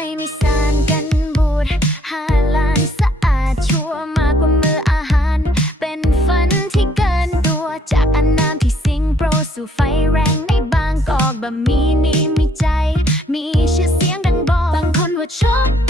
ไม่มีสารกันบูดหาลานสะอาดชัวมากกว่ามืออาหาร เป็นฝันที่เกินตัวจากอนามัที่สิงโปรสู่ไฟแรงในบางกอกบะมีมีมีใจ มีชื่อเสียงดังบอกบางคนว่าชอบ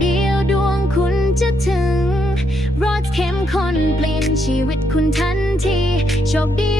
เดียวดวงคุณจะถึง รอเข้มคนเปลี่ยนชีวิตคุณทันที โชคดี